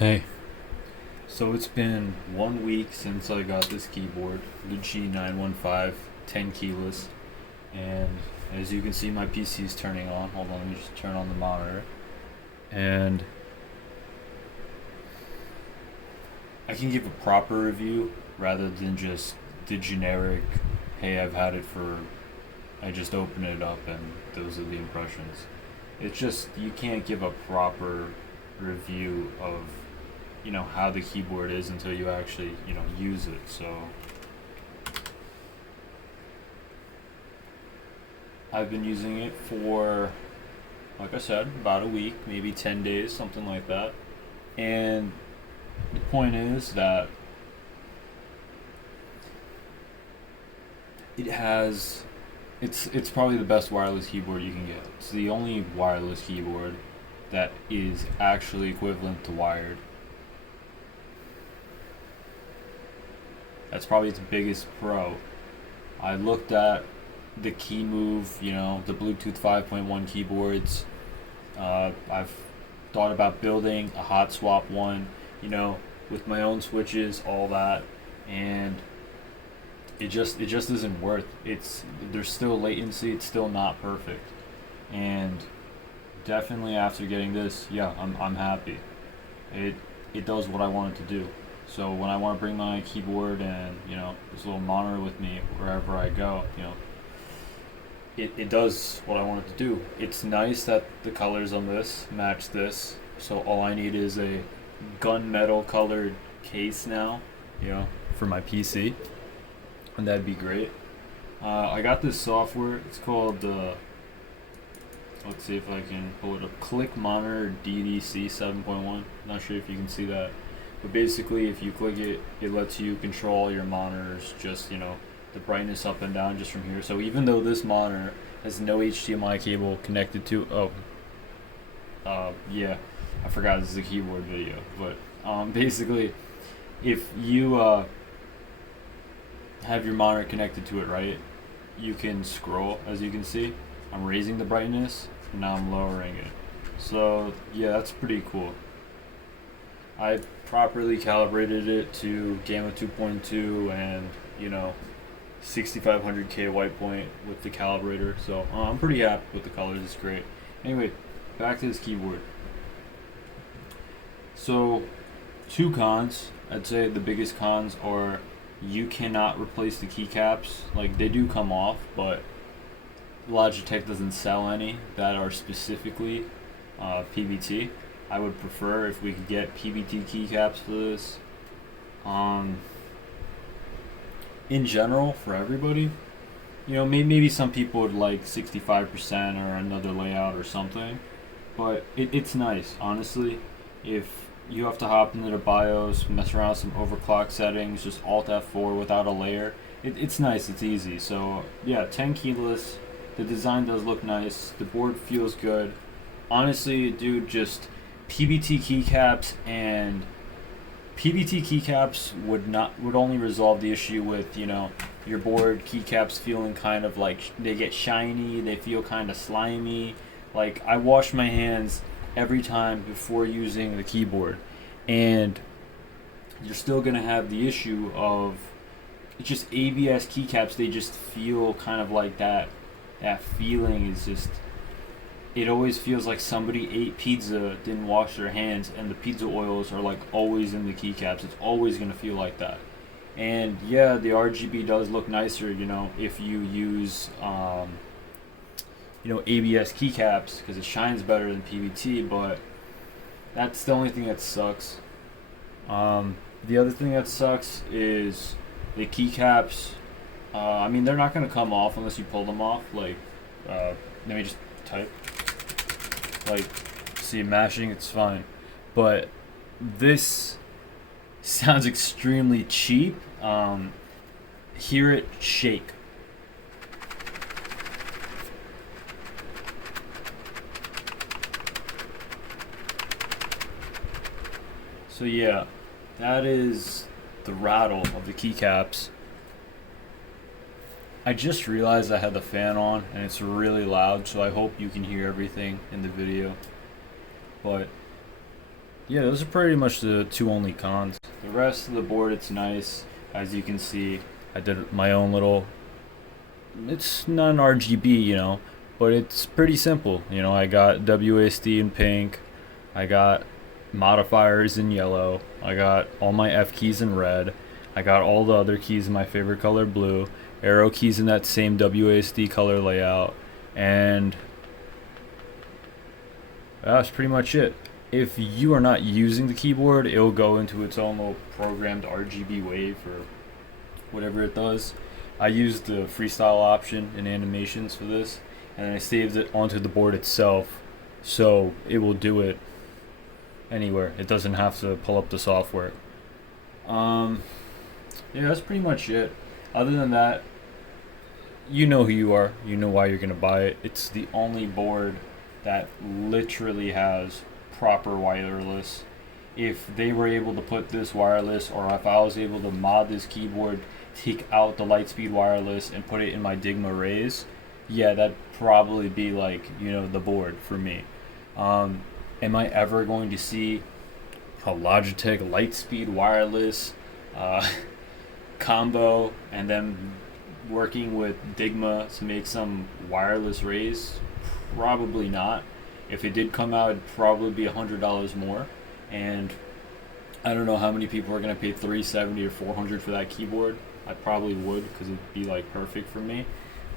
Hey, so it's been 1 week since I got this keyboard, the G915 TenKeyLess, and as you can see my PC is turning on. Hold on, let me just turn on the monitor. And I can give a proper review rather than just the generic, hey, I've had it for, I just open it up and those are the impressions. It's just, you can't give a proper review of how the keyboard is until you actually use it. So I've been using it for, like I said, about a week, maybe 10 days, something like that. And the point is that it's probably the best wireless keyboard you can get. It's the only wireless keyboard that is actually equivalent to wired. That's probably its biggest pro. I looked at the key move, the Bluetooth 5.1 keyboards. I've thought about building a hotswap one, with my own switches, all that, and it just isn't worth. There's still latency. It's still not perfect, and definitely after getting this, yeah, I'm happy. It does what I want it to do. So when I want to bring my keyboard and this little monitor with me wherever I go, it does what I want it to do. It's nice that the colors on this match this. So all I need is a gunmetal colored case now, for my PC, and that'd be great. I got this software. It's called let's see if I can pull it up. Click Monitor DDC 7.1. Not sure if you can see that. But basically, if you click it, it lets you control your monitors, just, the brightness up and down just from here. So even though this monitor has no HDMI cable connected to, yeah, I forgot this is a keyboard video. But basically, if you have your monitor connected to it, right, you can scroll, as you can see. I'm raising the brightness, and now I'm lowering it. So yeah, that's pretty cool. I properly calibrated it to Gamma 2.2 and 6500K white point with the calibrator, so I'm pretty happy with the colors. It's great. Anyway, back to this keyboard. So two cons. I'd say the biggest cons are you cannot replace the keycaps. Like, they do come off, but Logitech doesn't sell any that are specifically PBT. I would prefer if we could get PBT keycaps for this. In general, for everybody, maybe some people would like 65% or another layout or something, but it's nice, honestly. If you have to hop into the BIOS, mess around with some overclock settings, just Alt F4 without a layer, it's nice, it's easy. So yeah, 10 keyless. The design does look nice. The board feels good. Honestly, dude, just PBT keycaps would only resolve the issue with your board keycaps feeling kind of like they get shiny, they feel kind of slimy. Like, I wash my hands every time before using the keyboard, and you're still gonna have the issue of it's just ABS keycaps. They just feel kind of like that feeling is just, it always feels like somebody ate pizza, didn't wash their hands, and the pizza oils are like always in the keycaps. It's always going to feel like that. And yeah, the RGB does look nicer, if you use, ABS keycaps, because it shines better than PBT, but that's the only thing that sucks. The other thing that sucks is the keycaps. They're not going to come off unless you pull them off. Like, let me just type. Like, see, mashing, it's fine. But this sounds extremely cheap. Hear it shake. So yeah, that is the rattle of the keycaps. I just realized I had the fan on and it's really loud, so I hope you can hear everything in the video. But yeah, those are pretty much the two only cons. The rest of the board, it's nice. As you can see, I did my own little. It's not an RGB, but it's pretty simple. I got WASD in pink. I got modifiers in yellow. I got all my F keys in red. I got all the other keys in my favorite color, blue. Arrow keys in that same WASD color layout. And that's pretty much it. If you are not using the keyboard, it will go into its own little programmed RGB wave or whatever it does. I used the freestyle option in animations for this, and I saved it onto the board itself, so it will do it anywhere. It doesn't have to pull up the software. Yeah, that's pretty much it. Other than that, you know who you are. You know why you're gonna buy it. It's the only board that literally has proper wireless. If they were able to put this wireless, or if I was able to mod this keyboard, take out the Lightspeed Wireless and put it in my Dygma Raise, yeah, that'd probably be like, the board for me. Am I ever going to see a Logitech Lightspeed Wireless combo and then working with Dygma to make some wireless raise? Probably not. If it did come out, it'd probably be $100 more, and I don't know how many people are gonna pay $370 or $400 for that keyboard. I probably would, because it'd be like perfect for me.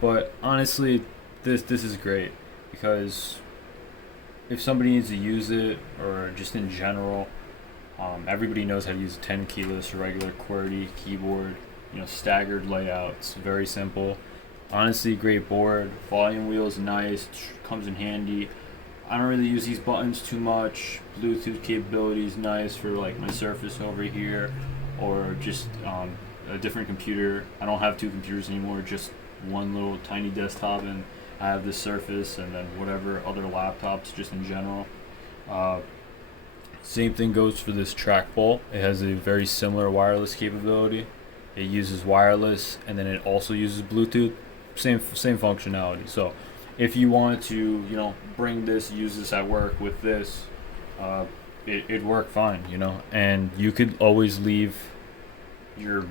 But honestly, this is great, because if somebody needs to use it, or just in general, everybody knows how to use a TenKeyLess or regular QWERTY keyboard. Staggered layouts, very simple. Honestly, great board. Volume wheel is nice, comes in handy. I don't really use these buttons too much. Bluetooth capability is nice for like my Surface over here, or just a different computer. I don't have two computers anymore, just one little tiny desktop, and I have this Surface and then whatever other laptops just in general. Same thing goes for this trackball. It has a very similar wireless capability. It uses wireless and then it also uses Bluetooth. Same functionality. So if you wanted to, bring this, use this at work with this, it'd work fine, And you could always leave your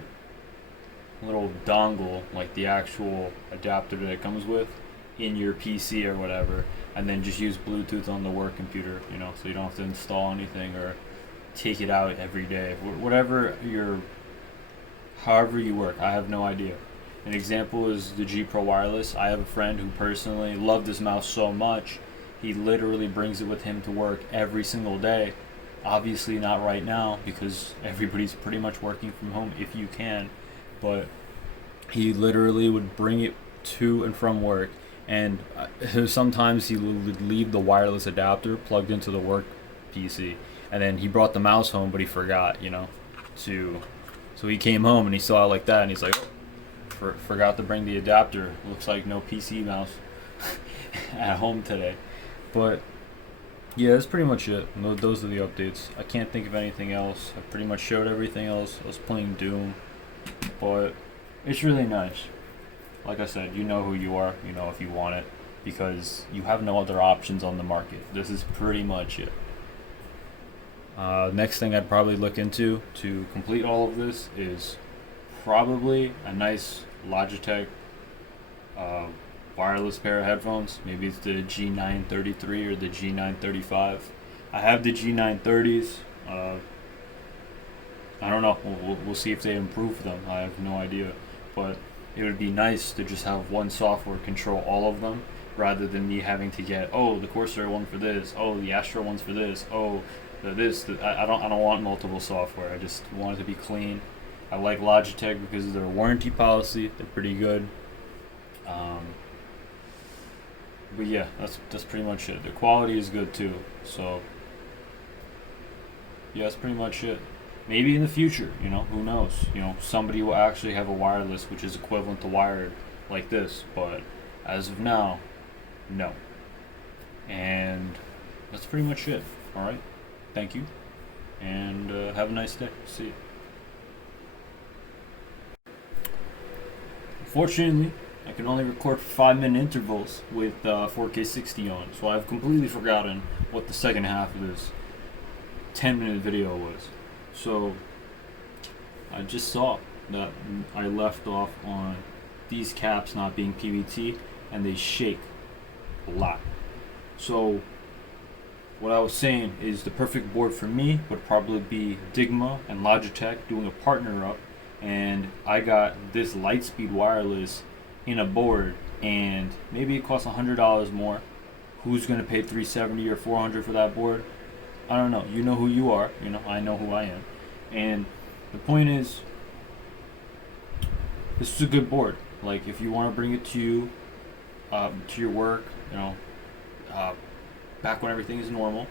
little dongle, like the actual adapter that it comes with, in your PC or whatever, and then just use Bluetooth on the work computer, so you don't have to install anything or take it out every day. However you work, I have no idea. An example is the G Pro Wireless. I have a friend who personally loved this mouse so much, he literally brings it with him to work every single day. Obviously not right now, because everybody's pretty much working from home if you can, but he literally would bring it to and from work, and sometimes he would leave the wireless adapter plugged into the work PC, and then he brought the mouse home, but he forgot, so he came home and he saw it like that, and he's like, forgot to bring the adapter. Looks like no PC mouse at home today. But yeah, that's pretty much it. Those are the updates. I can't think of anything else. I pretty much showed everything else. I was playing Doom, but it's really nice. Like I said, you know who you are. You know if you want it, because you have no other options on the market. This is pretty much it. Next thing I'd probably look into to complete all of this is probably a nice Logitech wireless pair of headphones. Maybe it's the G933 or the G935. I have the G930s. I don't know. We'll see if they improve them. I have no idea. But it would be nice to just have one software control all of them, rather than me having to get, the Corsair one for this, the Astro one's for this, I don't want multiple software. I just want it to be clean. I like Logitech because of their warranty policy. They're pretty good. But yeah, that's pretty much it. The quality is good too. So yeah, that's pretty much it. Maybe in the future, who knows? Somebody will actually have a wireless which is equivalent to wired like this. But as of now, no. And that's pretty much it. All right. Thank you. And have a nice day. See you. Unfortunately, I can only record for 5-minute intervals with 4K 60 on, so I've completely forgotten what the second half of this 10-minute video was. So I just saw that I left off on these caps not being PVT, and they shake a lot. So what I was saying is the perfect board for me would probably be Dygma and Logitech doing a partner up, and I got this Lightspeed Wireless in a board, and maybe it costs $100 more. Who's gonna pay $370 or $400 for that board? I don't know. You know who you are. You know, I know who I am. And the point is, this is a good board. Like, if you want to bring it to your work, you know, back when everything is normal.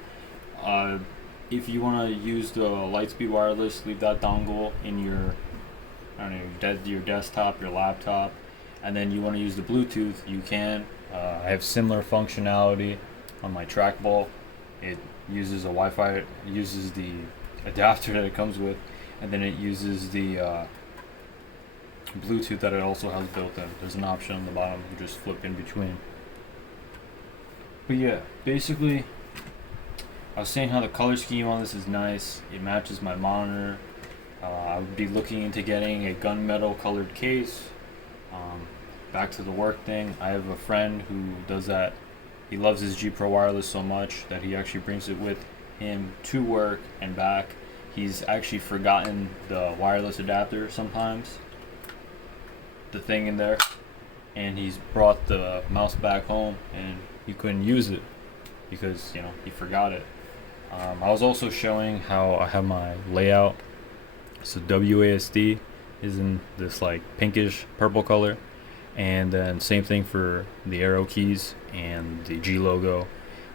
If you want to use the Lightspeed Wireless, leave that dongle in your, I don't know, your desktop, your laptop, and then you want to use the Bluetooth, you can. I have similar functionality on my trackball. It uses a Wi-Fi, it uses the adapter that it comes with, and then it uses the Bluetooth that it also has built in. There's an option on the bottom, you just flip in between. But yeah, basically, I was saying how the color scheme on this is nice. It matches my monitor. I would be looking into getting a gunmetal colored case. Back to the work thing, I have a friend who does that. He loves his G Pro Wireless so much that he actually brings it with him to work and back. He's actually forgotten the wireless adapter sometimes, the thing in there, and he's brought the mouse back home and he couldn't use it because, you know, he forgot it. I was also showing how I have my layout. So WASD is in this like pinkish purple color, and then same thing for the arrow keys and the G logo.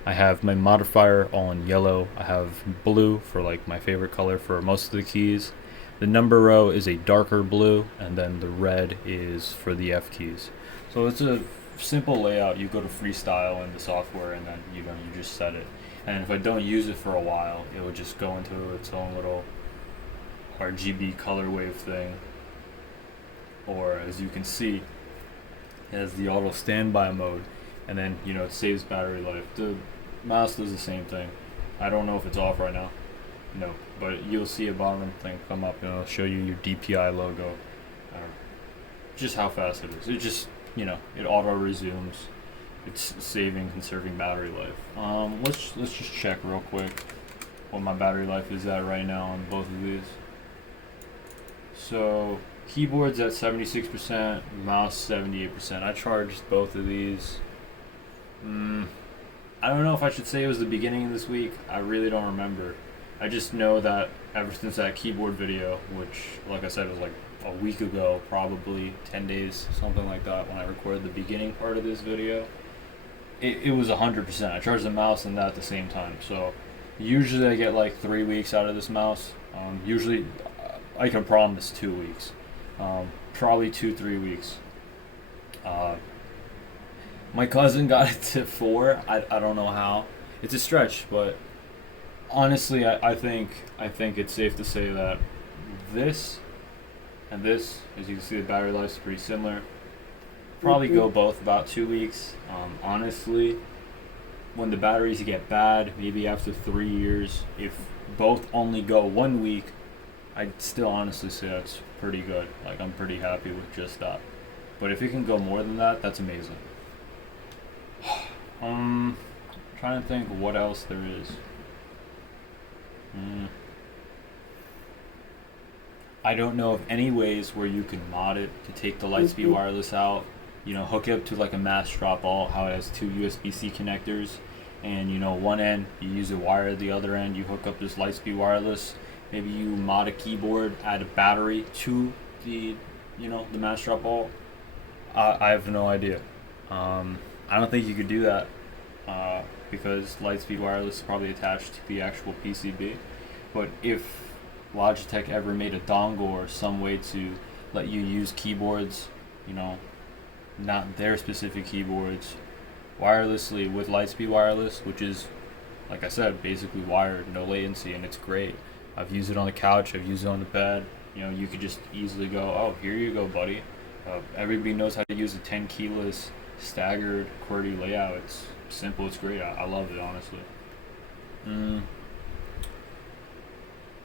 I have my modifier all in yellow. I have blue for like my favorite color for most of the keys. The number row is a darker blue, and then the red is for the F keys. So it's a simple layout. You go to freestyle in the software, and then you just set it. And if I don't use it for a while, it will just go into its own little RGB color wave thing. Or as you can see, it has the auto standby mode, and then, you know, it saves battery life. The mouse does the same thing. I don't know if it's off right now. No, but you'll see a bottom thing come up and it'll show you your DPI logo. Just how fast it is. It just, you know, it auto resumes. It's conserving battery life. Let's just check real quick what my battery life is at right now on both of these. So keyboard's at 76%, mouse 78%. I charged both of these. I don't know if I should say it was the beginning of this week. I really don't remember. I just know that ever since that keyboard video, which, like I said, was like a week ago, probably 10 days, something like that, when I recorded the beginning part of this video, it was 100%. I charged the mouse and that at the same time. So usually I get like 3 weeks out of this mouse. Usually I can promise 2 weeks. Probably 2-3 weeks. My cousin got it to 4. I don't know how. It's a stretch, but honestly, I think it's safe to say that this and this, as you can see, the battery life is pretty similar. Probably go both about 2 weeks. Honestly, when the batteries get bad, maybe after 3 years, if both only go 1 week, I'd still honestly say that's pretty good. Like, I'm pretty happy with just that. But if it can go more than that, that's amazing. Trying to think what else there is. I don't know of any ways where you can mod it to take the Lightspeed Wireless out. You know, hook it up to like a mass drop alt, how it has 2 USB-C connectors, and, you know, one end you use a wire, the other end you hook up this Lightspeed Wireless. Maybe you mod a keyboard, add a battery to the, you know, the mass drop alt. I have no idea. I don't think you could do that because Lightspeed Wireless is probably attached to the actual PCB. But if Logitech ever made a dongle or some way to let you use keyboards, you know, not their specific keyboards, wirelessly with Lightspeed Wireless, which is, like I said, basically wired, no latency, and it's great. I've used it on the couch, I've used it on the bed. You know, you could just easily go, oh, here you go, buddy. Everybody knows how to use a TenKeyLess staggered QWERTY layout. It's simple, it's great. I love it, honestly.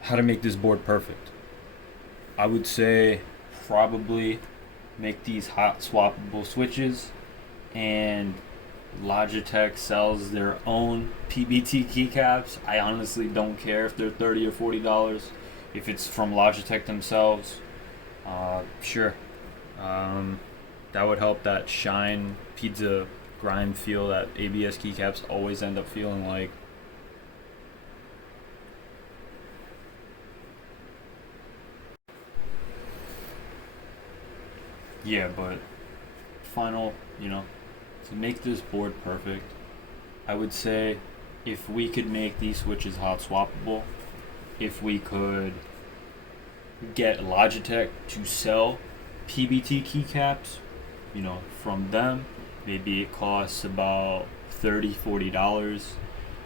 how to make this board perfect. I would say probably make these hot swappable switches, and Logitech sells their own PBT keycaps. I honestly don't care if they're $30 or $40. If it's from Logitech themselves, sure. That would help that shine, pizza, grind feel that ABS keycaps always end up feeling like. Yeah, but final, to make this board perfect, I would say if we could make these switches hot swappable, if we could get Logitech to sell PBT keycaps, from them, maybe it costs about $30-$40,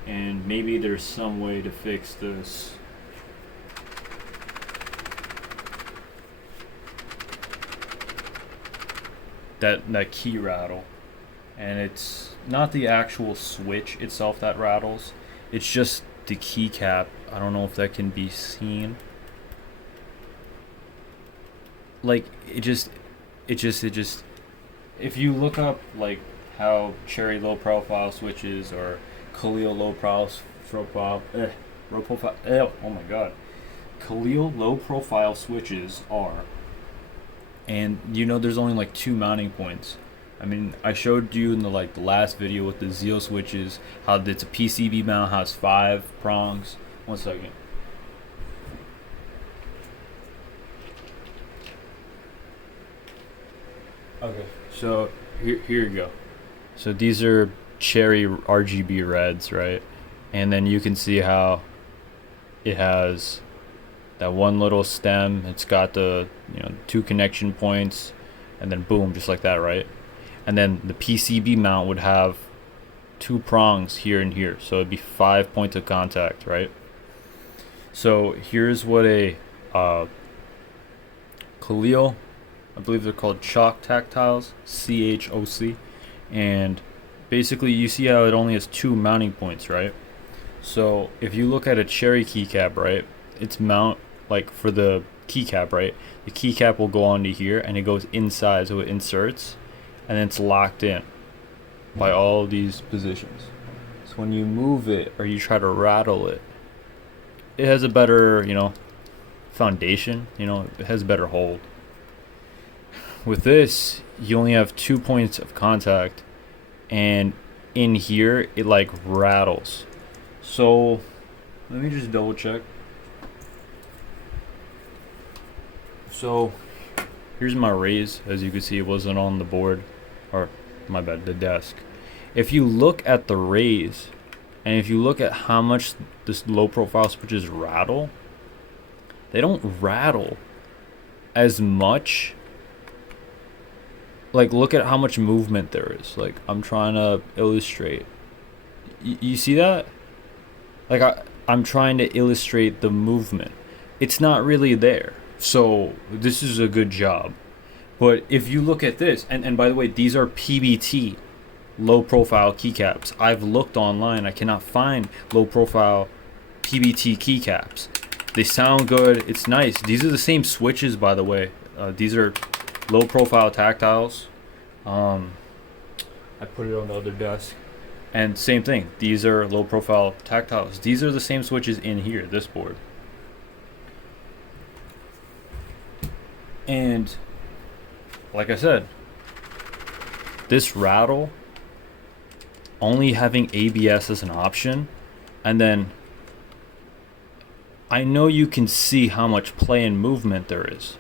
and maybe there's some way to fix this. That key rattle, and it's not the actual switch itself that rattles, it's just the keycap. I don't know if that can be seen. Like it just if you look up like how Cherry low profile switches or Khalil low profile oh my god, Khalil low profile switches are, and there's only like 2 mounting points. I mean, I showed you in the last video with the Zeal switches how it's a PCB mount, how it's 5 prongs. One second. Okay, so here you go. So these are Cherry RGB reds, right? And then you can see how it has that one little stem. It's got the 2 connection points, and then boom, just like that, right? And then the PCB mount would have 2 prongs here and here, so it'd be 5 points of contact, right? So here's what a Khalil, I believe they're called Chalk tactiles, CHOC, and basically you see how it only has 2 mounting points, right? So if you look at a Cherry keycap, right, its mount, like for the keycap, right, the keycap will go onto here and it goes inside, so it inserts and then it's locked in by all of these positions. So when you move it or you try to rattle it, it has a better foundation, it has a better hold. With this, you only have 2 points of contact, and in here it rattles. So let me just double check. So here's my Raise. As you can see, it wasn't on the board, or my bad, the desk. If you look at the Raise, and if you look at how much this low profile switches rattle, they don't rattle as much. Look at how much movement there is. I'm trying to illustrate. You see that? I'm trying to illustrate the movement. It's not really there. So this is a good job. But if you look at this, and by the way, these are PBT low profile keycaps. I've looked online. I cannot find low profile PBT keycaps. They sound good. It's nice. These are the same switches, by the way. These are low profile tactiles. I put it on the other desk, and same thing, these are low profile tactiles. These are the same switches in here, this board. And like I said, this rattle, only having ABS as an option, and then I know you can see how much play and movement there is.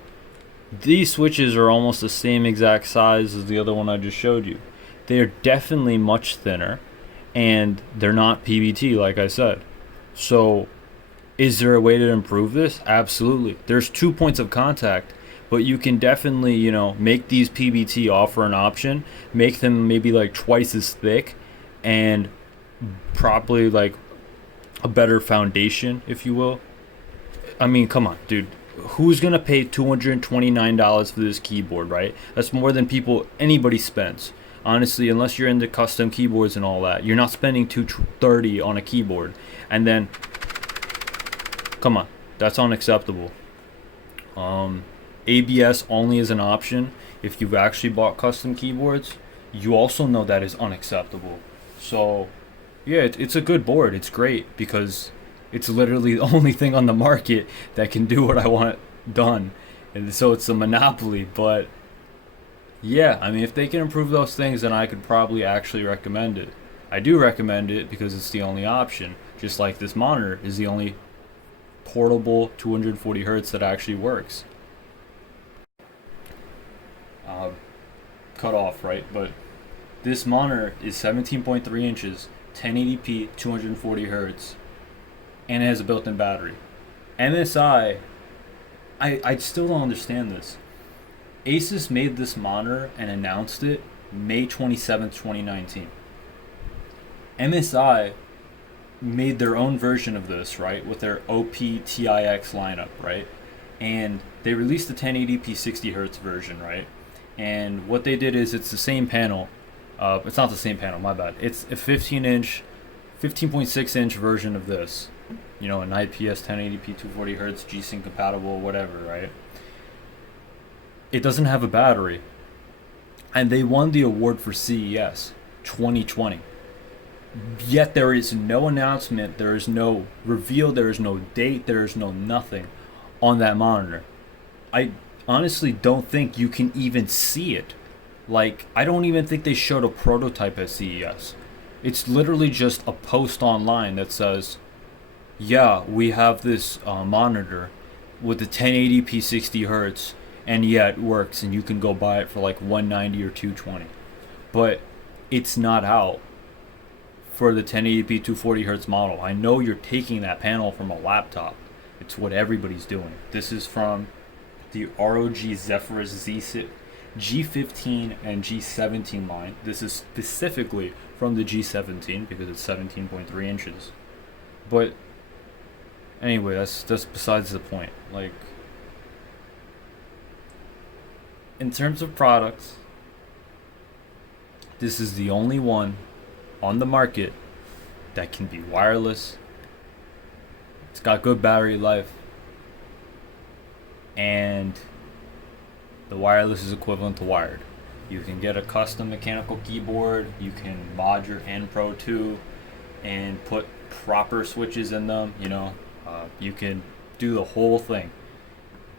These switches are almost the same exact size as the other one I just showed you. They are definitely much thinner, and they're not PBT, like I said. So is there a way to improve this? Absolutely. There's 2 points of contact, but you can definitely, make these PBT offer an option, make them maybe twice as thick, and probably a better foundation, if you will. I mean, come on, dude. Who's gonna pay $229 for this keyboard, right? That's more than anybody spends. Honestly, unless you're into custom keyboards and all that, you're not spending $230 on a keyboard. And then, come on, That's unacceptable. ABS only is an option if you've actually bought custom keyboards. You also know that is unacceptable. So, yeah, it's a good board. It's great because it's literally the only thing on the market that can do what I want done. And so it's a monopoly. But yeah, I mean, if they can improve those things, then I could probably actually recommend it. I do recommend it because it's the only option. Just like this monitor is the only portable 240 hertz that actually works. Cut off, right? But this monitor is 17.3 inches, 1080p, 240 hertz, and it has a built-in battery. MSI, I still don't understand this. Asus made this monitor and announced it May 27th, 2019. MSI made their own version of this, right, with their OP-TIX lineup, right? And they released the 1080p 60 hertz version, right? And what they did is it's the same panel. It's not the same panel, my bad. It's a 15.6 inch version of this. You know, an IPS 1080p 240 hertz, G-Sync compatible, whatever, right? It doesn't have a battery. And they won the award for CES 2020. Yet there is no announcement, there is no reveal, there is no date, there is no nothing on that monitor. I honestly don't think you can even see it. Like, I don't even think they showed a prototype at CES. It's literally just a post online that says, yeah, we have this monitor with the 1080p 60 hertz, and yeah, it works, and you can go buy it for like $190 or $220. But it's not out for the 1080p 240 hertz model. I know you're taking that panel from a laptop. It's what everybody's doing. This is from the ROG Zephyrus G15 and G17 line. This is specifically from the G17 because it's 17.3 inches. But anyway, that's besides the point. Like, in terms of products, this is the only one on the market that can be wireless. It's got good battery life, and the wireless is equivalent to wired. You can get a custom mechanical keyboard, you can mod your N Pro 2 and put proper switches in them, you know. You can do the whole thing,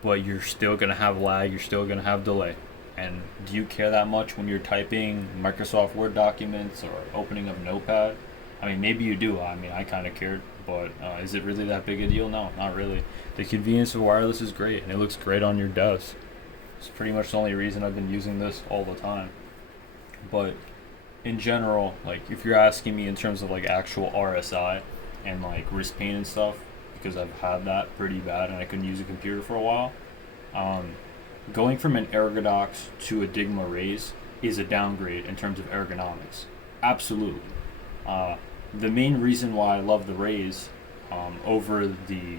but you're still gonna have lag, you're still gonna have delay. And do you care that much when you're typing Microsoft Word documents or opening up Notepad? I mean, maybe you do. I mean, I kind of cared, but is it really that big a deal? No, not really. The convenience of wireless is great, and it looks great on your desk. It's pretty much the only reason I've been using this all the time. But in general, like, if you're asking me in terms of like actual RSI and like wrist pain and stuff, because I've had that pretty bad and I couldn't use a computer for a while, going from an Ergodox to a Dygma Raise is a downgrade in terms of ergonomics. Absolutely. The main reason why I love the Raise over the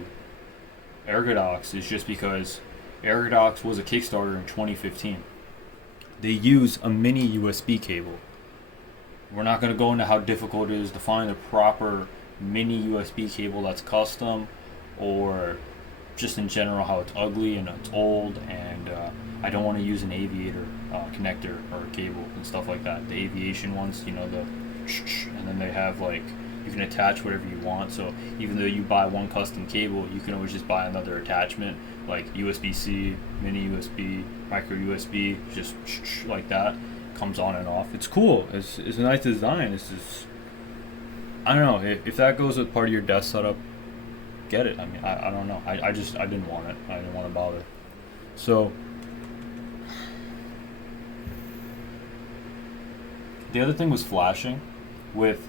Ergodox is just because Ergodox was a Kickstarter in 2015. They use a mini USB cable. We're not going to go into how difficult it is to find the proper mini USB cable that's custom, or just in general how it's ugly and it's old, and I don't want to use an aviator connector or cable and stuff like that. The aviation ones, you know, and then they have like, you can attach whatever you want. So even though you buy one custom cable, you can always just buy another attachment, like USB-C, mini USB, micro USB, just like that. Comes on and off. It's cool. It's a nice design. It's just, I don't know, if that goes with part of your desk setup, get it. I mean, I don't know. I didn't want it. I didn't want to bother. So the other thing was flashing. With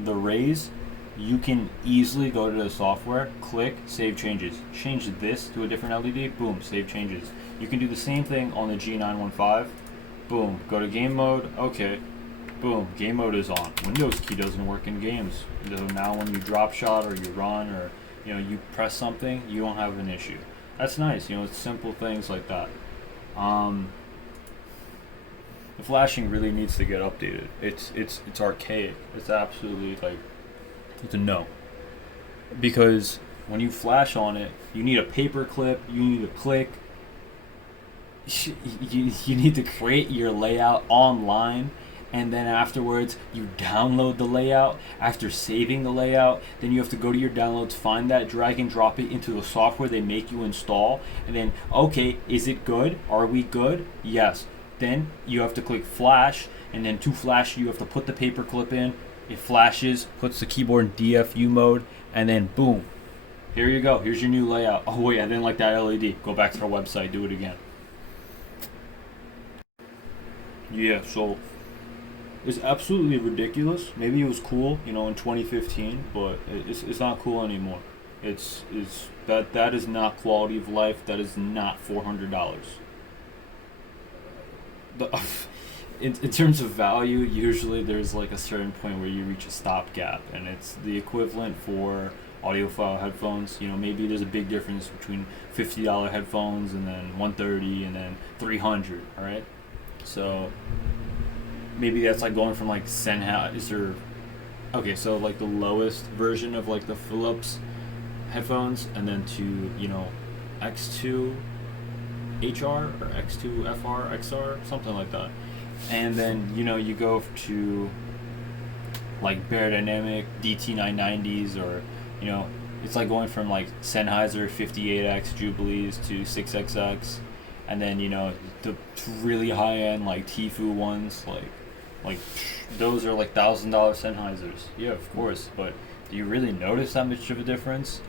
the Raise, you can easily go to the software, click, save changes. Change this to a different LED, boom, save changes. You can do the same thing on the G915. Boom, go to game mode, okay, boom, game mode is on. Windows key doesn't work in games. So now when you drop shot or you run, or you know, you press something, you don't have an issue. That's nice, you know, it's simple things like that. The flashing really needs to get updated. It's archaic. It's absolutely like, it's a no. Because when you flash on it, you need a paper clip, you need a click, you need to create your layout online, and then afterwards you download the layout. After saving the layout, then you have to go to your downloads, find that, drag and drop it into the software they make you install, and then, okay, is it good? Are we good? Yes. Then you have to click flash, and then to flash you have to put the paper clip in. It flashes, puts the keyboard in DFU mode, and then boom, here you go. Here's your new layout. Oh wait, I didn't like that LED. Go back to our website, do it again. Yeah, so it's absolutely ridiculous. Maybe it was cool, in 2015, but it's not cool anymore. It's that is not quality of life. That is not $400. In terms of value, usually there's like a certain point where you reach a stopgap, and it's the equivalent for audiophile headphones. Maybe there's a big difference between $50 headphones and then $130 and then $300. All right, so maybe that's like going from like Sennheiser. Okay, so like the lowest version of like the Philips headphones, and then to X2 HR or X2 FR XR, something like that. And then you go to like Beyerdynamic DT990s, or it's like going from like Sennheiser 58X Jubilees to 6XX, and then the really high end like Tfue ones, like those are like $1,000 Sennheisers. Yeah, of course, but do you really notice that much of a difference?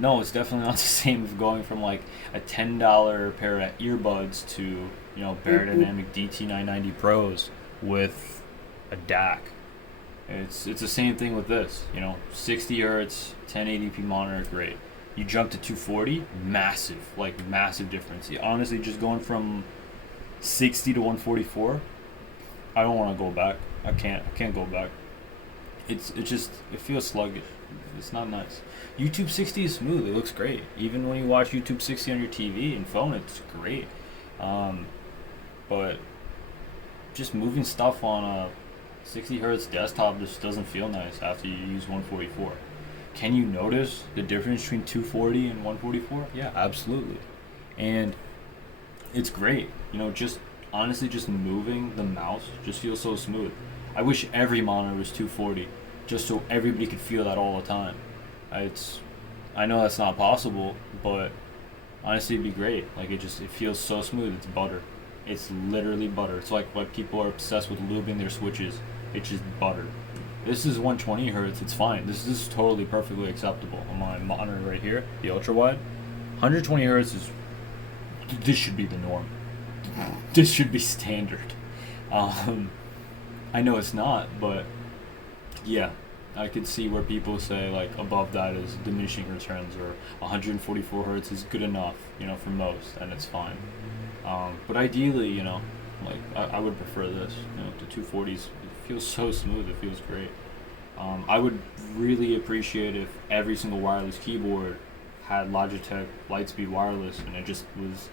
No, it's definitely not the same as going from like a $10 pair of earbuds to Beyerdynamic DT990 Pros with a DAC. It's the same thing with this. 60 hertz, 1080p monitor, great. You jump to 240, massive difference. Honestly, just going from 60 to 144, I don't want to go back. I can't go back. It feels sluggish. It's not nice. YouTube 60 is smooth. It looks great. Even when you watch YouTube 60 on your TV and phone, it's great. But just moving stuff on a 60 hertz desktop just doesn't feel nice after you use 144. Can you notice the difference between 240 and 144? Yeah, absolutely. And it's great. Just honestly, just moving the mouse just feels so smooth. I wish every monitor was 240, just so everybody could feel that all the time. I know that's not possible, but honestly, it'd be great. Like it feels so smooth. It's butter. It's literally butter. It's like why people are obsessed with lubing their switches. It's just butter. This is 120 hertz. It's fine. This is totally perfectly acceptable on my monitor right here, the ultra wide. 120 hertz this should be the norm. This should be standard. I know it's not, but yeah, I could see where people say like above that is diminishing returns, or 144 hertz is good enough, for most, and it's fine. But ideally, like I would prefer this. The 240s. It feels so smooth. It feels great. I would really appreciate if every single wireless keyboard had Logitech Lightspeed Wireless, and it just was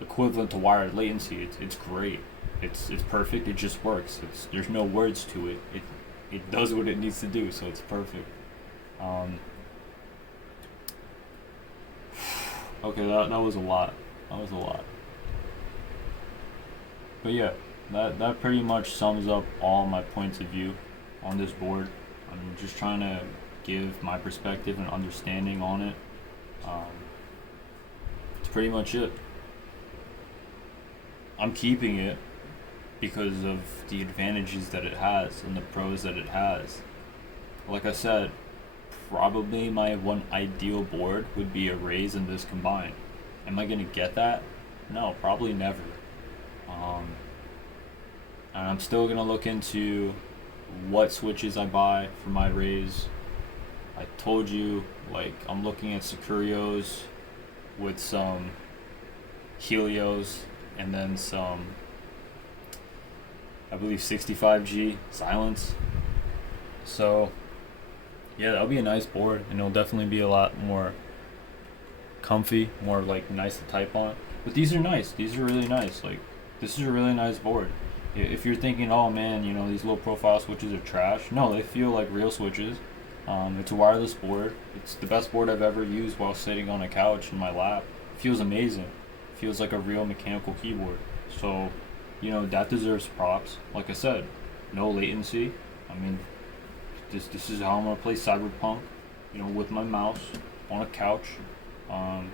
equivalent to wired latency. It's great. It's perfect. It just works. There's no words to it. It does what it needs to do, so it's perfect. Okay, that was a lot. But yeah, that pretty much sums up all my points of view on this board. I'm just trying to give my perspective and understanding on it. It's pretty much it. I'm keeping it because of the advantages that it has and the pros that it has. Like I said, probably my one ideal board would be a Raise and this combined. Am I going to get that? No, probably never. And I'm still going to look into what switches I buy for my Raise. I told you, like, I'm looking at Securios with some Helios and then some, I believe, 65G silence. So yeah, that'll be a nice board, and it'll definitely be a lot more comfy, more like nice to type on. But these are nice. These are really nice. Like, this is a really nice board. If you're thinking, oh man, these low profile switches are trash, no, they feel like real switches. It's a wireless board. It's the best board I've ever used while sitting on a couch in my lap. It feels amazing. It feels like a real mechanical keyboard. So, that deserves props. Like I said, no latency. I mean, this is how I'm gonna play Cyberpunk. With my mouse on a couch. I'm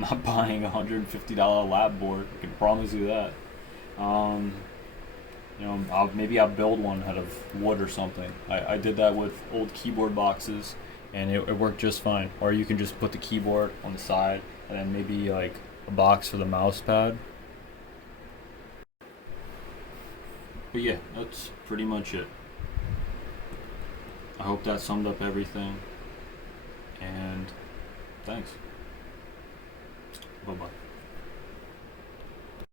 not buying a $150 lap board. I can promise you that. Maybe I'll build one out of wood or something. I did that with old keyboard boxes, and it worked just fine. Or you can just put the keyboard on the side, and then maybe like a box for the mouse pad. But yeah, that's pretty much it. I hope that summed up everything. And thanks. Bye-bye.